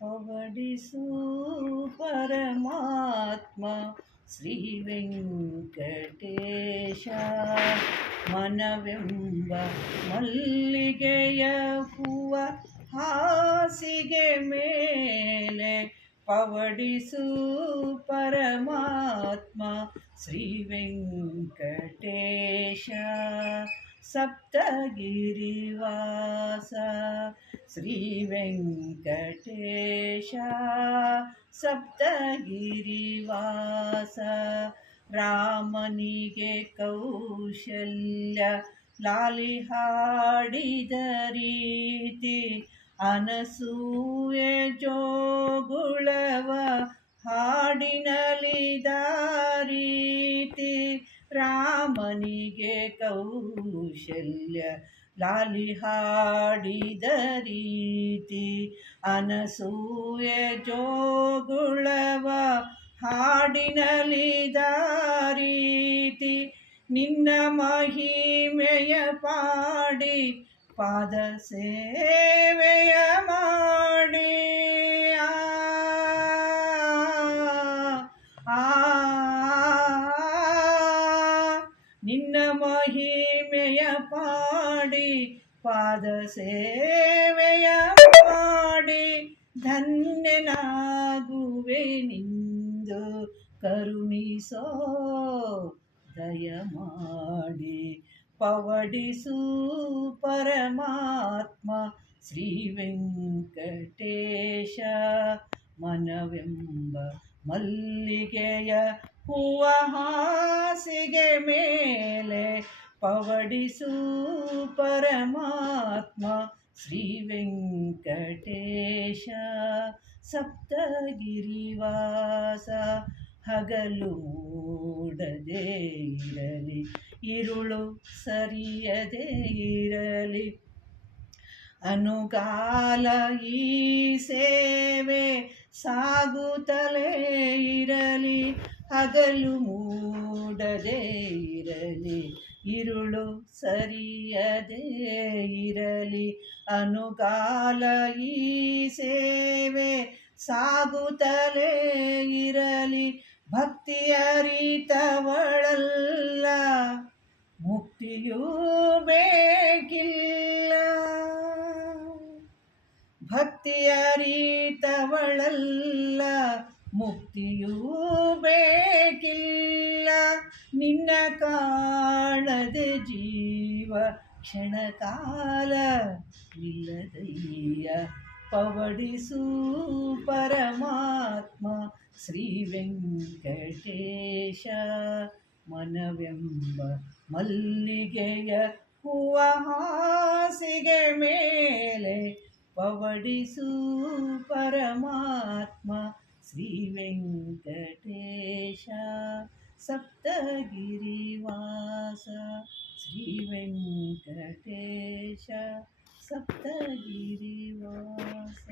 ಪವಡಿಸು ಪರಮಾತ್ಮ ಶ್ರೀ ವೆಂಕಟೇಶ. ಮನವೆಂಬ ಮಲ್ಲಿಗೆಯ ಹೂವ ಹಾಸಿಗೆ ಮೇಲೆ ಪವಡಿಸು ಪರಮಾತ್ಮ ಶ್ರೀ ವೆಂಕಟೇಶ. ಸಪ್ತಗಿರಿವಾಸ ಶ್ರೀ ವೆಂಕಟೇಶ. ಸಪ್ತಗಿರಿವಾಸ. ರಾಮನಿಗೆ ಕೌಶಲ್ಯ ಲಾಲಿ ಹಾಡಿದ ರೀತಿ, ಅನಸೂಯೆ ಜೋಗುಳವ ಹಾಡಿನಲಿದ ರೀತಿ. ರಾಮನಿಗೆ ಕೌಶಲ್ಯ ಲಾಲಿ ಹಾಡಿದ ರೀತಿ, ಅನಸೂಯೆ ಜೋಗುಳವ ಹಾಡಿನಲಿದ ರೀತಿ. ನಿನ್ನ ಮಹಿಮೆಯ ಪಾಡಿ ಪಾದ ಸೇವೆಯ ಮಾಡಿ, ನಿನ್ನ ಮಹಿಮೆಯ ಪಾಡಿ ಪಾದ ಸೇವೆಯ ಮಾಡಿ, ಧನ್ಯನಾಗುವೆ ನಿಂದು ಕರುಣಿಸೋ ದಯ ಮಾಡಿ. ಪವಡಿಸು ಪರಮಾತ್ಮ ಶ್ರೀ ವೆಂಕಟೇಶ. ಮನವೆಂಬ ಮಲ್ಲಿಗೆಯ ಹೂವ ಹಾಸಿಗೆ ಮೇಲೆ ಪವಡಿಸು ಪರಮಾತ್ಮ ಶ್ರೀ ವೆಂಕಟೇಶ. ಸಪ್ತಗಿರಿವಾಸ. ಹಗಲು ಮೂಡದೇ ಇರಲಿ, ಇರುಳು ಸರಿಯದೇ ಇರಲಿ, ಅನುಗಾಲ ಈ ಸೇವೆ ಸಾಗುತ್ತಲೇ ಇರಲಿ. ಹಗಲು ಮೂಡದೇ ಇರಲಿ, ಇರುಳು ಸರಿಯದೇ ಇರಲಿ, ಅನುಗಾಲ ಈ ಸೇವೆ ಸಾಗುತ್ತಲೇ ಇರಲಿ. ಭಕ್ತಿ ಅರಿತವಳಲ್ಲ ಮುಕ್ತಿಯೂ ಬೇಕಿಲ್ಲ, ಭಕ್ತಿ ಅರಿತವಳಲ್ಲ ಮುಕ್ತಿಯೂ ಬೇಕಿಲ್ಲ. ನಿನ್ನ ಕಾಣದೆ ಜೀವ ಕ್ಷಣ ಕಾಲ ನಿಲ್ಲದಯ್ಯ. ಪವಡಿಸು ಪರಮಾತ್ಮ ಶ್ರೀ ವೆಂಕಟೇಶ. ಮನವೆಂಬ ಮಲ್ಲಿಗೆಯ ಹೂವ ಹಾಸಿಗೆ ಮೇಲೆ ಪವಡಿಸು ಪರಮಾತ್ಮ ಶ್ರೀ ವೆಂಕಟೇಶ. ಸಪ್ತಗಿರಿವಾಸ ಶ್ರೀ ವೆಂಕಟೇಶ. ಸಪ್ತಗಿರಿವಾಸ.